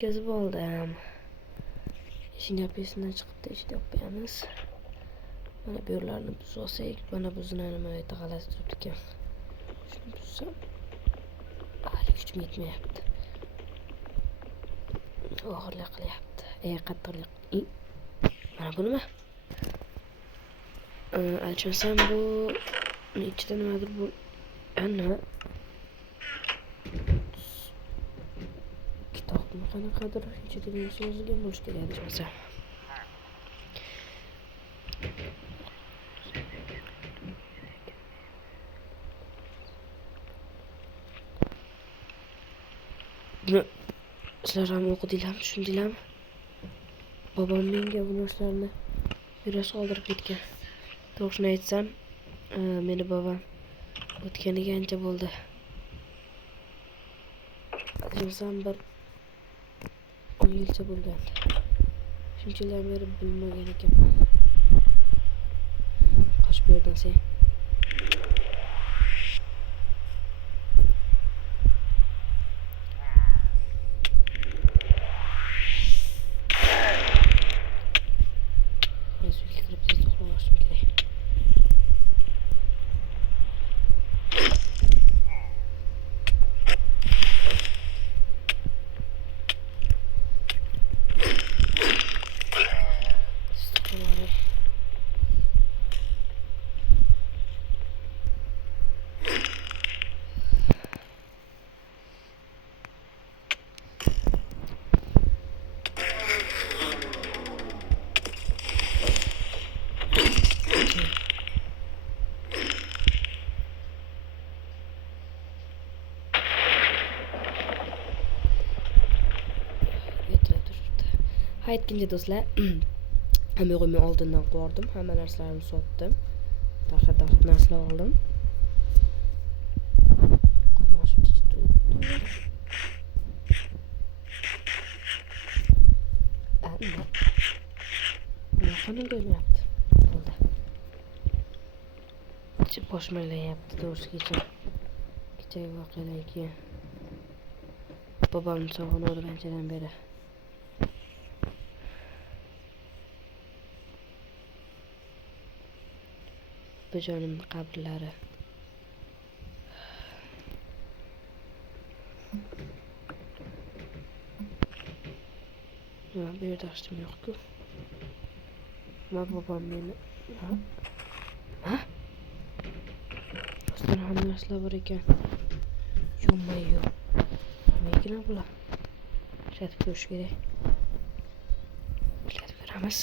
O'tkazib oldim. Eshik yapisidan chiqibdi, eshikni yopamiz. Mana bu yerlarni buzib olsak, mana bu zina nima yerda g'alati turibdi ekan. Shuni buzsam, hali kuchim yetmayapti. Og'irlik qilyapti. Qattiqlik. Mana bu nima? Aytmasam bu ichida nimadir bu. Ana kitobni qanaqadir ichida narsa yozilgan bo'lishi kerak aytmasam. Buni sizlar ham o'qidinglarmi, tushundinglarmi? Bobom menga bu narsalarni meros qoldirib ketgan. To'g'risini aytsam, meni bobom o'tganiga ancha bo'ldi. Adresim bir 10 yilcha bo'lgan. Shunchalar beri bilmagan ekanman. Qochib bu yerdan sen. Uyga kirib tez uxlashim kerak. Aytganda do'stlar, hamma oldindan qo'rdim, hamma narsalarimni sotdim. Dahshat narsalar oldim. Qanday bo'lyapti? Bo'ldi. Boshim aylayapti, to'g'risi kecha voqeadan keyin bobomni sog'indim anchadan beri. Bojonimning qabrlari. Nima bu yerda hech nima yo'q-ku. Nima bobom meni. Ha? Do'stlar, hamma narsalar bor ekan. Yo'q. Nimaga bular? Kuzatib ko'rish kerak. Kuzatib ko'ramiz.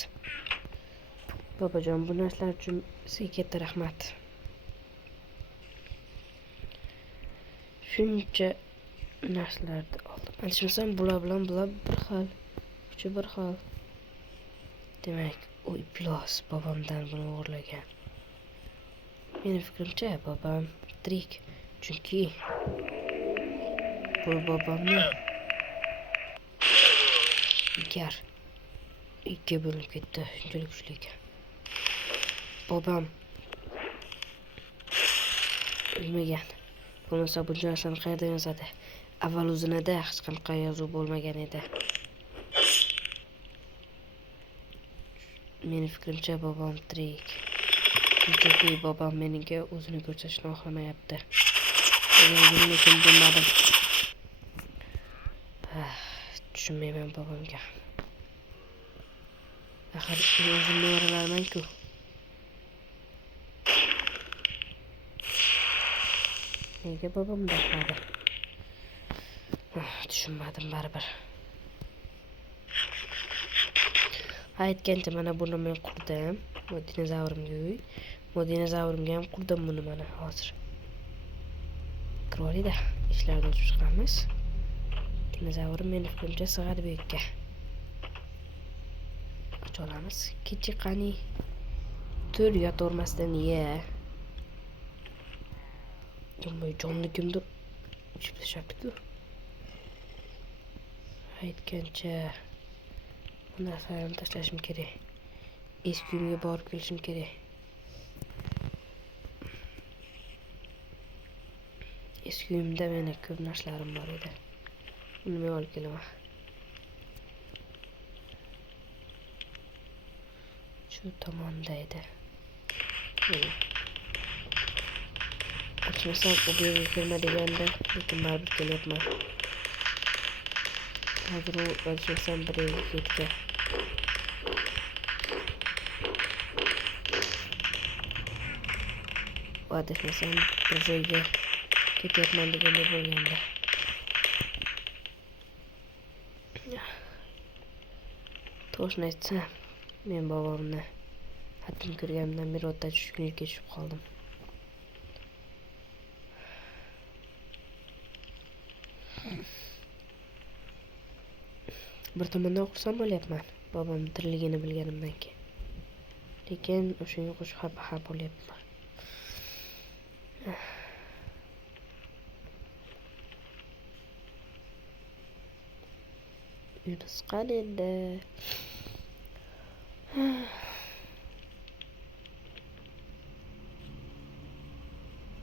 Bobojon, bu narsalar uchun sizga katta rahmat. Shuncha narsalarni oldim. Aytmasam, bular bilan bir xil. Kuchi bir xil. Demak, u iflos bobomdan buni o'g'irlagan. Meni fikrimcha, bobom tirik. Chunki bu bobomni gar ikki bo'linib ketdi. Shunchalik kuchli ekan. Bobom bilmagan. Bo'lmasa bu narsani qayerdan yozadi? Avval o'zinada hech qanaqa yozuv bo'lmagan edi. Meni fikrimcha bobom tirik. Chunki bobom menga o'zini ko'rsatishni xohlamayapti. Nima uchun bilmadim. Tushunmayman bobomga. Axir o'zim nevaralarim-ku. Nega bobom daqadi? Tushunmadim baribir. Aytgancha mana buni men qurdim. Bu dinozavrimga uy. Bu dinozavrimga ham qurdim buni mana hozir. Kirolida ishlarni o'chib chiqamiz. Dinozavrim meni fikrimcha sig'adi bu yerga. Och olamiz. Kechi qani. Tur yotormasdan ye. Nima jonni kimdir uchib tashlabdi-ku. Aytgancha bu narsalarni tashlashim kerak. Eski uyimga borib kelishim kerak. Eski uyimda meni ko'p narsalarim bor edi. Uni men olib kelaman. Shu tomonda edi. Açmasam o bir yerga kelmadiganda, lekin baribir kelyapman. Hozir u ochmasam bir yerga ketgan. Adashmasam bir joyga ketyapman deganda bo'lganda. To'g'risini aytsam, men bobomni xatini ko'rganimdan beri o'ta tushkunlikka tushib qoldim. Bir tomondan xursand bo'lyapman, bobom tirligini bilganimdan keyin. Lekin o'shanga qo'shib xafa bo'lyapman. Yunus qani endi?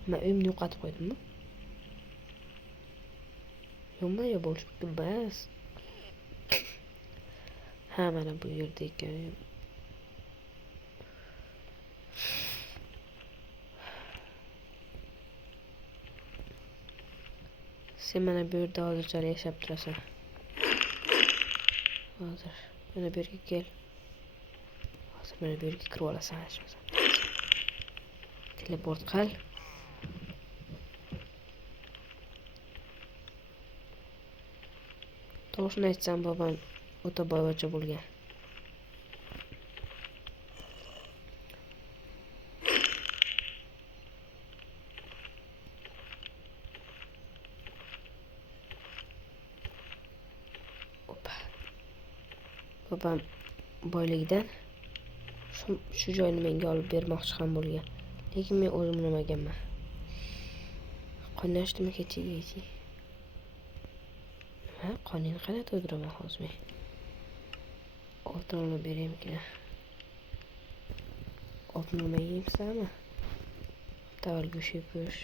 Men uyimni yo'qotib qo'ydimmi? Yo'qmi, yo bo'lishi mumkin emas. Ha, mana bu yerda ekan. Sen mana bu yerda hozircha yashab turasan. Hozir mana bu yerga kel. Hozir mana bu yerga kirib olasan, aytmasam. Teleport qil. To'g'risini aytsam, bobom o'ta boyvachcha bo'lgan. Bobom boyligidan shu joyni menga olib bermoqchi ham bo'lgan. Lekin men o'zim bilmaganman. Qaynashdimi kechigachi? Ha, qonini qana to'ydiraman hozir men. Oltin olib beraymikin. Oltin olmay yeyimsizmi? Tavil go'sh.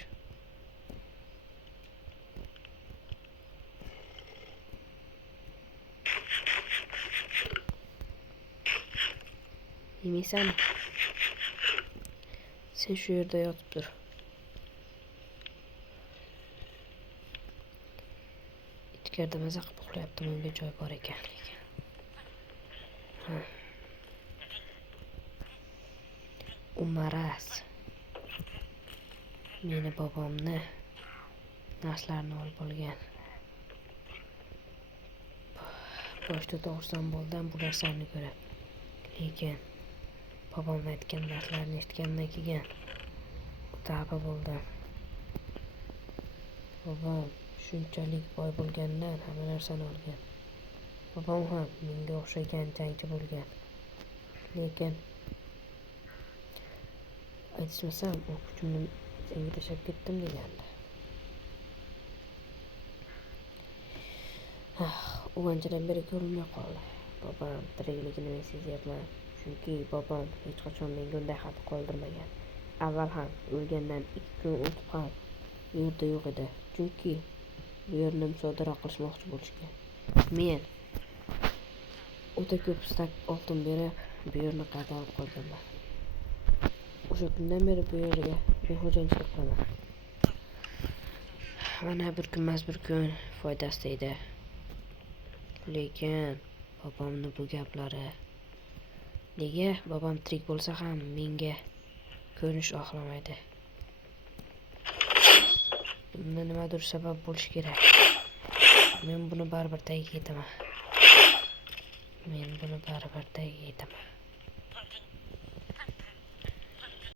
Yemaysanmi? Sen shu yerda yotib tur. Ichkarida maza qilib uxlayapti, menga joy bor ekan. Umaras meni bobomni narsalarni olib olgan. Boshda to'g'risam bo'ldim bu narsani ko'rib. Lekin bobom aytgan narsalarni eshitgandan keyin o'ta xafa bo'ldim. Bobom shunchalik boy bo'lgandan hamma narsani olgan. Bobom ham menga o'xshagan jangchi bo'lgan. Lekin aytmasam, u kuchimni senga tashlab ketdim degandi. U anchadan beri ko'rinmay qoldi. Bobom tirikligini men sezyapman. Chunki bobom hech qachon menga unday xat qoldirmagan. Avval ham o'lgandan 2 kun o'tib ham bu yerda yo'q edi. Chunki bu yerni musodara qilishmoqchi bo'lishgan. Men o'ta ko'p stak oltin berib bu yerni qayta olib qolganman. O'sha kundan beri bu yerga men xo'jayinchilik qilaman. Mana bir kunmas bir kun foydasi tegdi. Lekin bobomni bu gaplari, nega bobom tirik bo'lsa ham menga ko'rinish xohlamaydi. Bunda nimadir sabab bo'lishi kerak. Men buni baribir tagiga yetaman.